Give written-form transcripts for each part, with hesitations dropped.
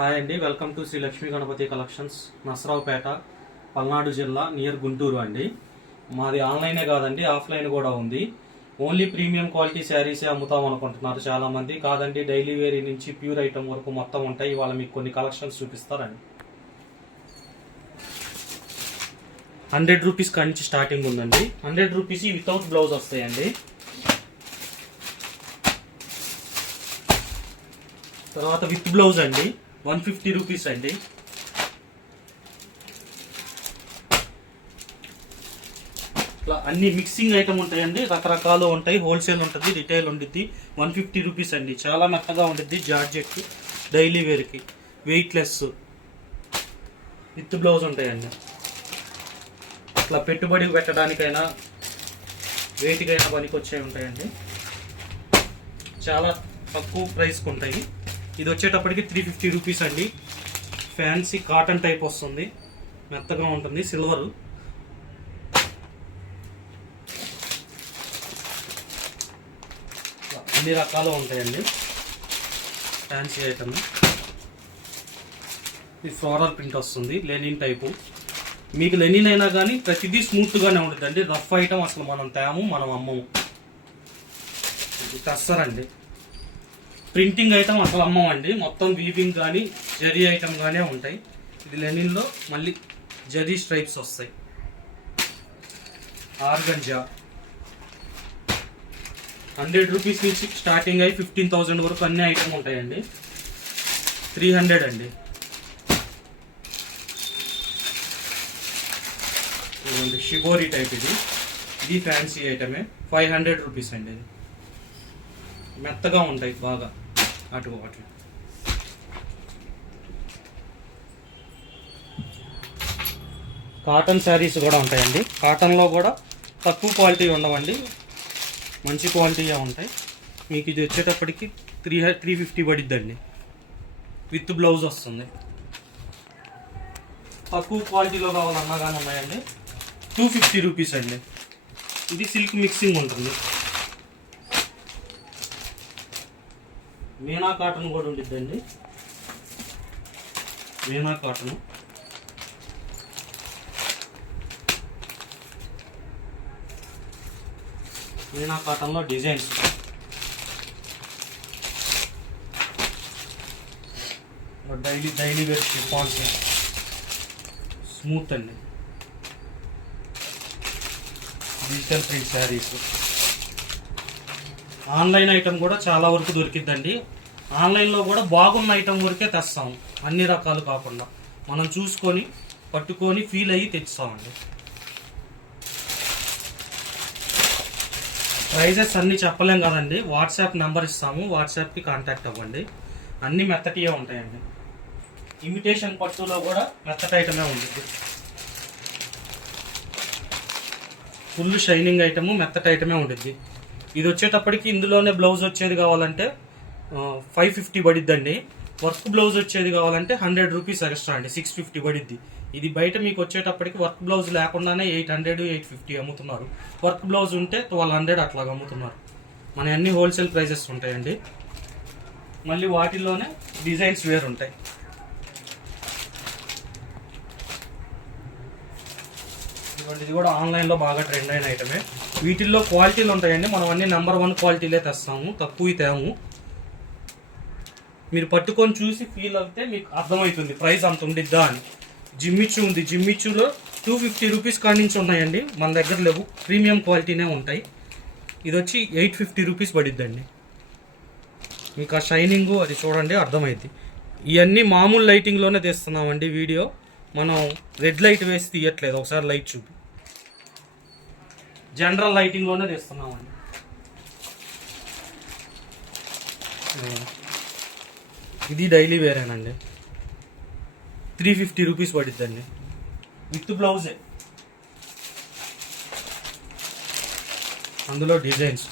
Hi అండి, welcome to Sri Lakshmi Ganapathi collections, Narasaraopet, Palnadu జిల్లా, near Guntur అండి. మాది ఆన్లైనే కాదండి, ఆఫ్లైన్ కూడా ఉంది. ఓన్లీ ప్రీమియం క్వాలిటీ శారీసే అమ్ముతాం అనుకుంటున్నారు చాలా మంది. కాదండి, డైలీ వేర్ నుంచి ప్యూర్ ఐటమ్ వరకు మొత్తం ఉంటాయి. ఇవాళ మీకు కొన్ని కలెక్షన్స్ చూపిస్తారండి. 100 రూపీస్ కాడి నుంచి స్టార్టింగ్ ఉందండి. 100 రూపీస్ వితౌట్ బ్లౌజ్ వస్తాయండి. తర్వాత విత్ బ్లౌజ్ అండి 150 రూపీస్ అండి. ఇట్లా అన్ని మిక్సింగ్ ఐటమ్ ఉంటాయండి, రకరకాలు ఉంటాయి. హోల్సేల్ ఉంటుంది, రిటైల్ ఉండిద్ది. 150 రూపీస్ అండి. చాలా మెత్తగా ఉండిద్ది. జార్జెట్ డైలీ వేర్కి వెయిట్లెస్ విత్ బ్లౌజ్ ఉంటాయండి. ఇట్లా పెట్టుబడి పెట్టడానికైనా వేటికైనా పనికి వచ్చేవి ఉంటాయండి. చాలా తక్కువ ప్రైస్కి ఉంటాయి. ఇది వచ్చేటప్పటికి 350 రూపీస్ అండి. ఫ్యాన్సీ కాటన్ టైప్ వస్తుంది, మెత్తగా ఉంటుంది. సిల్వరు అన్ని రకాలు ఉంటాయండి. Fancy item. ఇది ఫ్లోరల్ ప్రింట్ వస్తుంది, లెనిన్ టైపు. మీకు లెనిన్ అయినా కానీ ప్రతిదీ స్మూత్గానే ఉంటుందండి. రఫ్ ఐటమ్ అసలు మనం తేము, మనం అమ్మము. ఇది టస్సర్ అండి. ప్రింటింగ్ ఐటమ్ అసలు అమ్మమండి. మొత్తం వీవింగ్ కానీ జరీ ఐటమ్ గానే ఉంటాయి. ఇది లెనిన్లో మళ్ళీ జరీ స్ట్రైప్స్ వస్తాయి. ఆర్గంజా 100 రూపీస్ నుంచి స్టార్టింగ్ అయ్యి 15,000 వరకు అన్ని ఐటమ్ ఉంటాయండి. 300 అండి. షిబోరి టైప్ ఇది ఫ్యాన్సీ ఐటమే. 500 రూపీస్ అండి. ఇది మెత్తగా ఉంటాయి బాగా. అటు కాటన్ శారీస్ కూడా ఉంటాయండి. కాటన్లో కూడా తక్కువ క్వాలిటీ ఉండవండి, మంచి క్వాలిటీగా ఉంటాయి. మీకు ఇది వచ్చేటప్పటికి 350 పడిద్దండి. విత్ బ్లౌజ్ వస్తుంది. తక్కువ క్వాలిటీలో కావాలన్నా కానీ ఉన్నాయండి. 250 రూపీస్ అండి. ఇది సిల్క్ మిక్సింగ్ ఉంటుంది. మీనా కాటన్ కూడా ఉండిద్దండి. మీనా కాటన్ మీనా కాటన్లో designs. Daily wear chiffons smooth అండి. Digital print saris. Online item కూడా చాలా వరకు దొరికిద్దండి. ఆన్లైన్లో కూడా బాగున్న ఐటమ్ వరకే తెస్తాము, అన్ని రకాలు కాకుండా. మనం చూసుకొని పట్టుకొని ఫీల్ అయ్యి తెచ్చామండి. ప్రైజెస్ అన్నీ చెప్పలేం కదండి. వాట్సాప్ నెంబర్ ఇస్తాము, వాట్సాప్కి కాంటాక్ట్ అవ్వండి. అన్నీ మెత్తటివే ఉంటాయండి. ఇమిటేషన్ పట్టులో కూడా మెత్తటి ఐటమే ఉంటుంది. ఫుల్ షైనింగ్ ఐటము, మెత్తటి ఐటమే ఉంటుంది. ఇది వచ్చేటప్పటికి ఇందులోనే బ్లౌజ్ వచ్చేది కావాలంటే 550 పడిద్దండి. వర్క్ బ్లౌజ్ వచ్చేది కావాలంటే 100 రూపీస్ ఎక్స్ట్రా అండి, 650 పడిద్ది. ఇది బయట మీకు వచ్చేటప్పటికి వర్క్ బ్లౌజ్ లేకుండానే 800, 850 అమ్ముతున్నారు. వర్క్ బ్లౌజ్ ఉంటే 1200 అట్లాగా అమ్ముతున్నారు. మన అన్ని హోల్సేల్ ప్రైజెస్ ఉంటాయండి. మళ్ళీ వాటిల్లోనే డిజైన్స్ వేరు ఉంటాయి. ఇది కూడా ఆన్లైన్లో బాగా ట్రెండ్ అయిన ఐటమే. వీటిల్లో క్వాలిటీలు ఉంటాయండి. మనం అన్ని నెంబర్ 1 క్వాలిటీలే తెస్తాము, తక్కువ తేము. మీరు పట్టుకొని చూసి ఫీల్ అవుతే మీకు అర్థమవుతుంది ప్రైస్ అంత ఉండిద్దా అని. జిమ్మిచ్చు ఉంది. జిమ్మిచ్చులో 250 రూపీస్ కాడి నుంచి ఉన్నాయండి, మన దగ్గర లేవు. ప్రీమియం క్వాలిటీనే ఉంటాయి. ఇది వచ్చి 850 రూపీస్ పడిద్దండి. ఇంకా షైనింగు అది చూడండి, అర్థమైంది. ఇవన్నీ మామూలు లైటింగ్లోనే తీస్తున్నామండి వీడియో. మనం రెడ్ లైట్ వేసి తీయట్లేదు. ఒకసారి లైట్ చూపి. జనరల్ లైటింగ్లోనే తీస్తున్నామండి. ఇది డైలీ వేరేనండి. 350 రూపీస్ పడిద్దండి. విత్ బ్లౌజే. అందులో డిజైన్స్.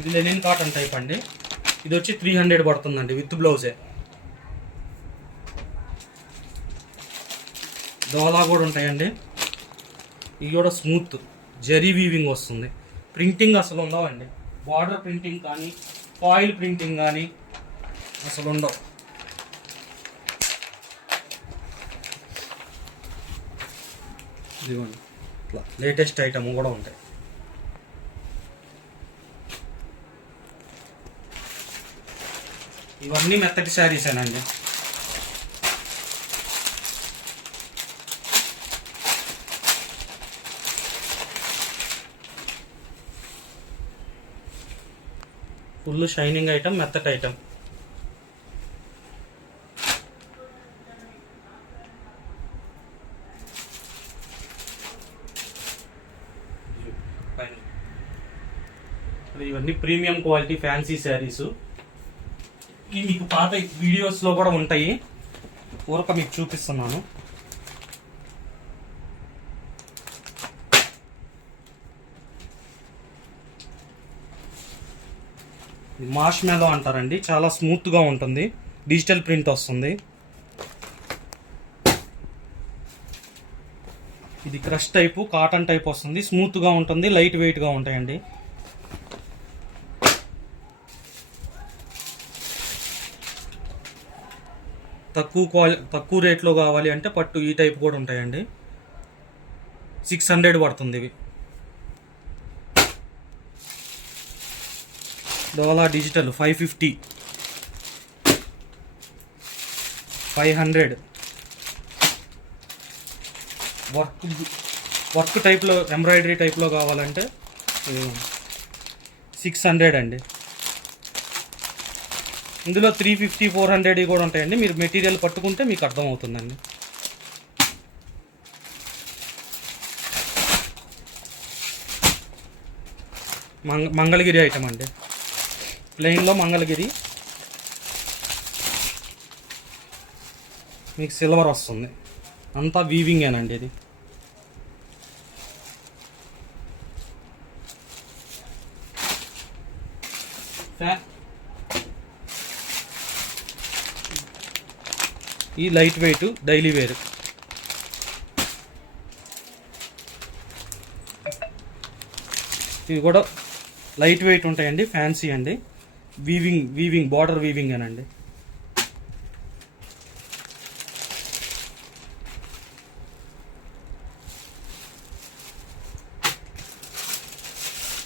ఇది లెనిన్ కాటన్ టైప్ అండి. ఇది వచ్చి 300 పడుతుందండి విత్ బ్లౌజే. డోలా కూడా ఉంటాయండి. ఇవి కూడా స్మూత్ జరీ వీవింగ్ వస్తుంది. ప్రింటింగ్ అసలు ఉండవండి. బార్డర్ ప్రింటింగ్ కానీ ఫాయిల్ ప్రింటింగ్ కానీ అసలు ఉండవు. ఇదిగోండి ఇట్లా లేటెస్ట్ ఐటమ్ కూడా ఉంటాయి. ఇవన్నీ మెత్తటి శారీసేనండి. ఫుల్ షైనింగ్ ఐటమ్, మెత్తటి ఐటమ్. ఇవన్నీ ప్రీమియం క్వాలిటీ ఫ్యాన్సీ శారీస్. ఇవి మీకు పాత వీడియోస్లో కూడా ఉంటాయి, ఊరక మీకు చూపిస్తున్నాను. మాష్ మెలో అంటారండి, చాలా స్మూత్గా ఉంటుంది, డిజిటల్ ప్రింట్ వస్తుంది. ఇది క్రష్ టైపు, కాటన్ టైప్ వస్తుంది, స్మూత్గా ఉంటుంది, లైట్ వెయిట్గా ఉంటాయండి. తక్కువ రేట్లో కావాలి అంటే పట్టు ఈ టైప్ కూడా ఉంటాయండి. 600 పడుతుంది ఇవి. డోలా డిజిటల్ 550, 500. వర్క్ టైప్లో, ఎంబ్రాయిడరీ టైప్లో కావాలంటే 600 అండి. ఇందులో 350, 400 కూడా ఉంటాయండి. మీరు మెటీరియల్ పట్టుకుంటే మీకు అర్థమవుతుందండి. మంగళగిరి ఐటమ్ అండి, ప్లెయిన్లో మంగళగిరి, మీకు సిల్వర్ వస్తుంది, అంతా వీవింగేనండి. ఇది ఈ లైట్ వెయిట్ డైలీ వేర్. ఇవి కూడా లైట్ వెయిట్ ఉంటాయండి, ఫ్యాన్సీ అండి. వీవింగ్ బార్డర్ వీవింగ్ అనండి.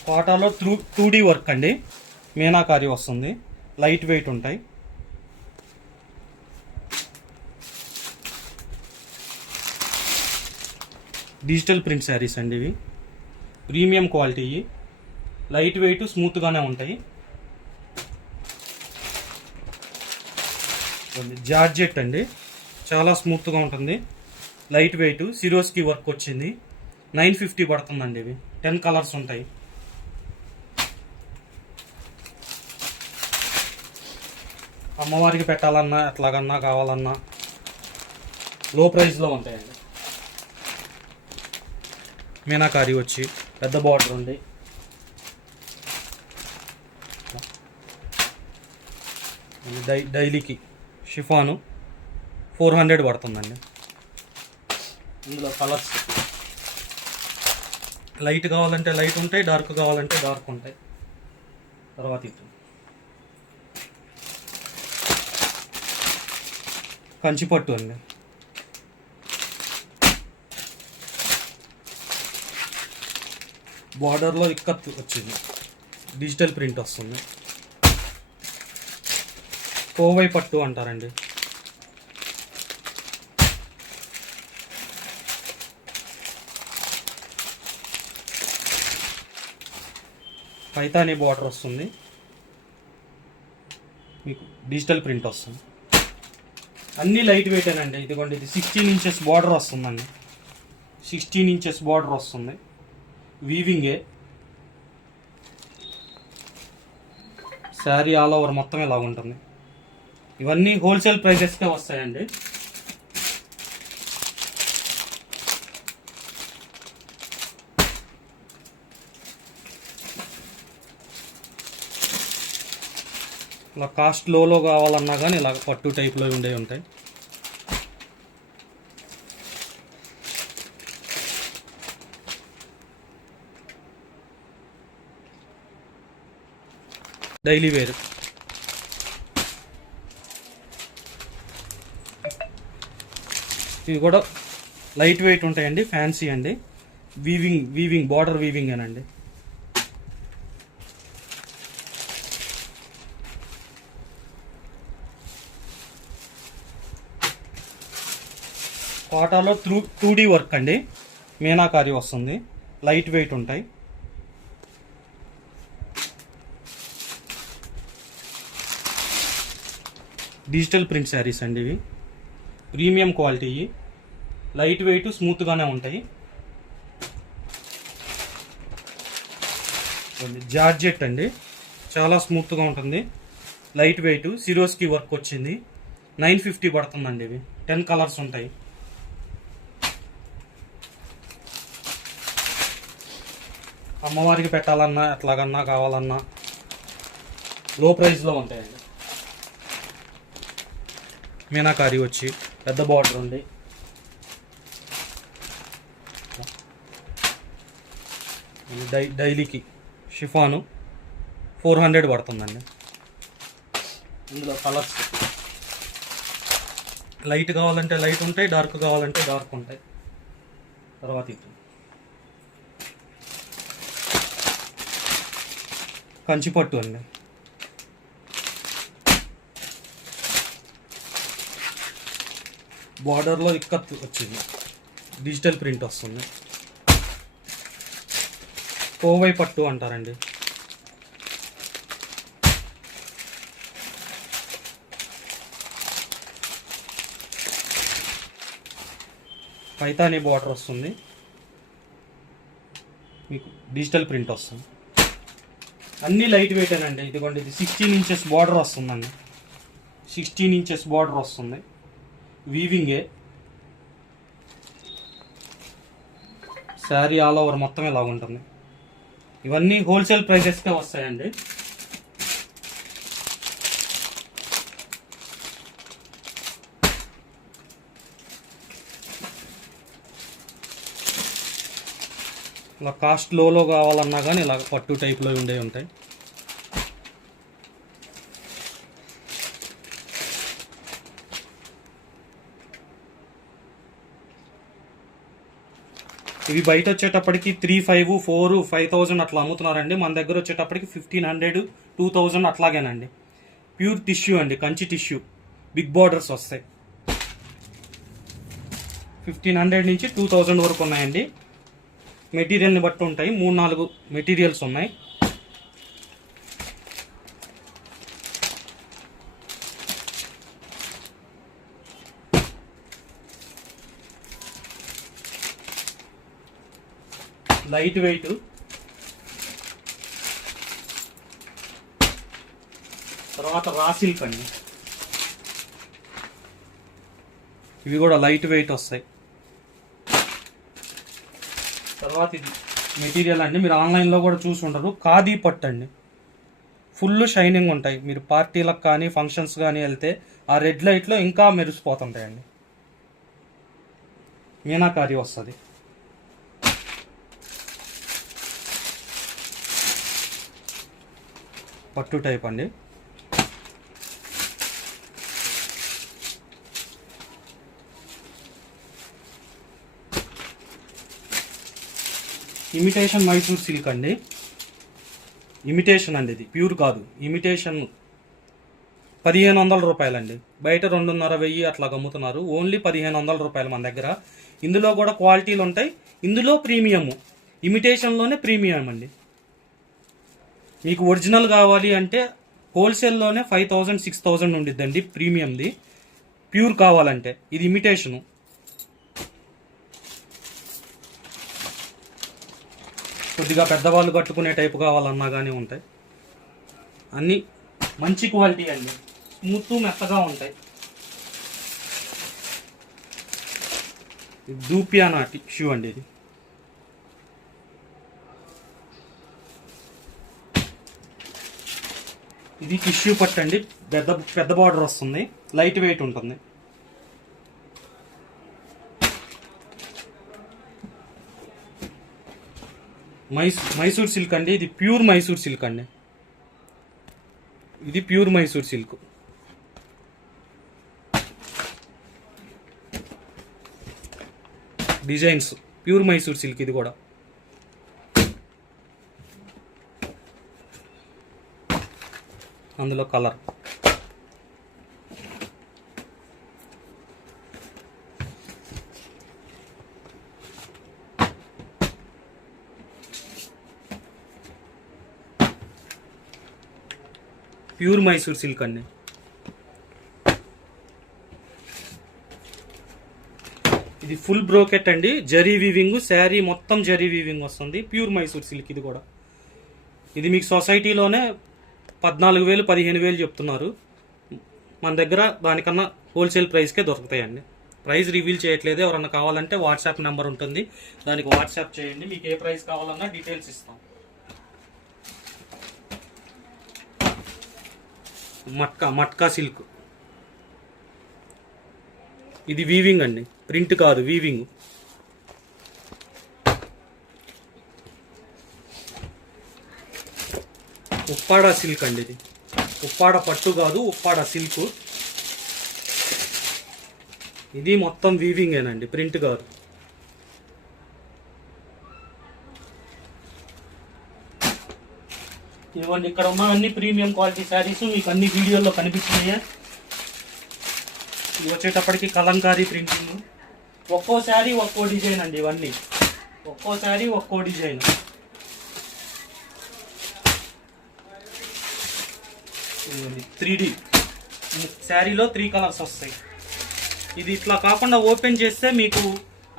కోటాలో 2D వర్క్ అండి, మీనాకారి వస్తుంది, లైట్ వెయిట్ ఉంటాయి. డిజిటల్ ప్రింట్ శారీస్ అండి ఇవి, ప్రీమియం క్వాలిటీ, లైట్ వెయిట్, స్మూత్గానే ఉంటాయి. జార్జెట్ అండి, చాలా స్మూత్గా ఉంటుంది, లైట్ వెయిట్, సిరోస్కి వర్క్ వచ్చింది. 950 పడుతుందండి. ఇవి 10 కలర్స్ ఉంటాయి. అమ్మవారికి పెట్టాలన్నా, ఎట్లాగన్నా కావాలన్నా లో ప్రైస్లో ఉంటాయండి. మీనాకారి వచ్చి పెద్ద బార్డర్ ఉంది. డైలీకి షిఫాను 400 పడుతుందండి. ఇందులో కలర్స్ లైట్ కావాలంటే లైట్ ఉంటాయి, డార్క్ కావాలంటే డార్క్ ఉంటాయి. తర్వాత ఇది కంచిపట్టు అండి, బార్డర్లో ఇక్కత్ వచ్చింది, డిజిటల్ ప్రింట్ వస్తుంది. కోవై పట్టు అంటారండి. పైతానీ బార్డర్ వస్తుంది, మీకు డిజిటల్ ప్రింట్ వస్తుంది. అన్నీ లైట్ వెయిటేనండి. ఇదిగోండి, ఇది 16 ఇంచెస్ బార్డర్ వస్తుందండి, 16 ఇంచెస్ బార్డర్ వస్తుంది, వీవింగే. శారీ ఆల్ ఓవర్ మొత్తం ఇలా ఉంటుంది. ఇవన్నీ హోల్సేల్ ప్రైజెస్కే వస్తాయండి. ఇలా కాస్ట్ లోలో కావాలన్నా కానీ ఇలా పట్టు టైప్లో ఉండే ఉంటాయి. Daily wear. ఇవి కూడా లైట్ వెయిట్ ఉంటాయండి, ఫ్యాన్సీ అండి. వీవింగ్ బార్డర్ వీవింగ్ అనండి. కోటాలో 2D వర్క్ అండి, మీనాకారి వస్తుంది, లైట్ వెయిట్ ఉంటాయి. డిజిటల్ ప్రింట్ శారీస్ అండి ఇవి, ప్రీమియం క్వాలిటీ, లైట్ వెయిట్ స్మూత్గానే ఉంటాయి. జార్జెట్ అండి, చాలా స్మూత్గా ఉంటుంది, లైట్ వెయిట్, సిరోస్కి వర్క్ వచ్చింది. 950 పడుతుందండి. ఇవి 10 కలర్స్ ఉంటాయి. అమ్మవారికి పెట్టాలన్నా ఎట్లాగన్నా కావాలన్నా లో ప్రైస్లో ఉంటాయండి. మీనాకారి వచ్చి పెద్ద బార్డర్ ఉంది. డైలీకి షిఫాను 400 పడుతుందండి. ఇందులో కలర్స్ లైట్ కావాలంటే లైట్ ఉంటాయి, డార్క్ కావాలంటే డార్క్ ఉంటాయి. తర్వాత ఇది కంచిపట్టు అండి, బార్డర్లో ఇక్కత్ వచ్చింది, డిజిటల్ ప్రింట్ వస్తుంది. కోవై పట్టు అంటారండి. పైతానీ బార్డర్ వస్తుంది, మీకు డిజిటల్ ప్రింట్ వస్తుంది. అన్నీ లైట్ వెయిట్ అండి. ఇదిగోండి, ఇది 16 ఇంచెస్ బార్డర్ వస్తుందండి, 16 ఇంచెస్ బార్డర్ వస్తుంది, వీవింగే. శారీ ఆల్ ఓవర్ మొత్తం ఇలా ఉంటుంది. ఇవన్నీ హోల్సేల్ ప్రైజెస్కే వస్తాయండి. ఇలా కాస్ట్ లోలో కావాలన్నా కానీ ఇలా పట్టు టైప్లో ఉండే ఉంటాయి. ఇవి బయట వచ్చేటప్పటికి 3,500, 4,000, 5,000 అట్లా అమ్ముతున్నారండి. మన దగ్గర వచ్చేటప్పటికి 1,500, 2,000 అట్లాగేనండి. ప్యూర్ టిష్యూ అండి, కంచి టిష్యూ, బిగ్ బార్డర్స్ వస్తాయి. 1,500 నుంచి 2,000 వరకు ఉన్నాయండి. మెటీరియల్ని బట్టి ఉంటాయి. 3-4 మెటీరియల్స్ ఉన్నాయి. లైట్ వెయిట్, తర్వాత రా సిల్క్ అండి. ఇవి కూడా లైట్ వెయిట్ వస్తాయి. తర్వాత ఇది మెటీరియల్ అండి, మీరు ఆన్లైన్లో కూడా చూసి ఉంటారు. ఖాదీ పట్టు అండి, ఫుల్ షైనింగ్ ఉంటాయి. మీరు పార్టీలకు కానీ ఫంక్షన్స్ కానీ వెళ్తే ఆ రెడ్ లైట్లో ఇంకా మెరిసిపోతుంటాయండి. మీనాకారి వస్తుంది. పట్టు టైప్ అండి. ఇమిటేషన్ మైసూర్ సిల్క్ అండి. ఇమిటేషన్ అండి, ఇది ప్యూర్ కాదు, ఇమిటేషన్. 1,500 రూపాయలండి. బయట 2,500 అట్లా అమ్ముతున్నారు. ఓన్లీ 1,500 రూపాయలు మన దగ్గర. ఇందులో కూడా క్వాలిటీలు ఉంటాయి. ఇందులో ప్రీమియము, ఇమిటేషన్లోనే ప్రీమియం అండి. మీకు ఒరిజినల్ కావాలి అంటే హోల్సేల్లోనే 5,000, 6,000 ఉండిద్దండి ప్రీమియంది. ప్యూర్ కావాలంటే ఇది ఇమిటేషను. కొద్దిగా పెద్దవాళ్ళు కట్టుకునే టైపు కావాలన్నా కానీ ఉంటాయి. అన్నీ మంచి క్వాలిటీ అండి, స్మూత్ మెత్తగా ఉంటాయి. దూపియానా టిష్యూ అండి ఇది. ఇది టిష్యూ పట్టు అండి, పెద్ద బార్డర్ వస్తుంది, లైట్ వెయిట్ ఉంటుంది. మైసూర్ సిల్క్ అండి, ఇది ప్యూర్ మైసూర్ సిల్క్ అండి. ఇది pure Mysore silk. Designs pure Mysore silk. ఇది కూడా అందులో కలర్. ప్యూర్ మైసూర్ సిల్క్ అండి. ఇది ఫుల్ బ్రోకెట్ అండి, జరీ వీవింగ్, శారీ మొత్తం జరీ వీవింగ్ వస్తుంది. Pure Mysore silk. ఇది కూడా ఇది మీకు సొసైటీలోనే 14,000 15,000 చెప్తున్నారు. మన దగ్గర దానికన్నా హోల్సేల్ ప్రైస్కే దొరుకుతాయండి. ప్రైస్ రివీల్ చేయట్లేదు. ఎవరన్నా కావాలంటే వాట్సాప్ నెంబర్ ఉంటుంది, దానికి వాట్సాప్ చేయండి. మీకు ఏ ప్రైస్ కావాలన్నా డీటెయిల్స్ ఇస్తాం. మట్కా సిల్క్. ఇది వీవింగ్ అండి, ప్రింట్ కాదు, వీవింగ్. ఉప్పాడ సిల్క్ అండి. ఇది ఉప్పాడ పట్టు కాదు, ఉప్పాడ సిల్క్. ఇది మొత్తం వీవింగేనండి, ప్రింట్ కాదు. ఇదిగోండి, ఇక్కడ ఉన్న అన్ని ప్రీమియం క్వాలిటీ శారీస్ మీకు అన్ని వీడియోల్లో కనిపిస్తున్నాయి. ఇవి వచ్చేటప్పటికి కలంకారీ ప్రింటింగ్. ఒక్కో శారీ ఒక్కో డిజైన్ అండి. ఇవన్నీ ఒక్కో శారీ ఒక్కో డిజైన్. ఇదిగోండి 3D శారీలో 3 కలర్స్ వస్తాయి. ఇది ఇట్లా కాకుండా ఓపెన్ చేస్తే మీకు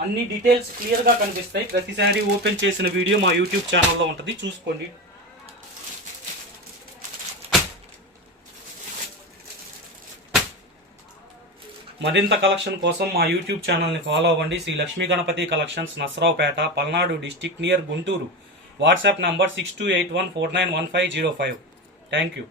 అన్ని డీటెయిల్స్ క్లియర్గా కనిపిస్తాయి. ప్రతి శారీ ఓపెన్ చేసిన వీడియో మా యూట్యూబ్ ఛానల్లో ఉంటుంది, చూసుకోండి. మరింత కలెక్షన్ కోసం మా యూట్యూబ్ ఛానల్ని ఫాలో అవ్వండి. Sri Lakshmi Ganapathi collections, Narasaraopet, Palnadu district, near Guntur. WhatsApp number 6281491505. Thank you.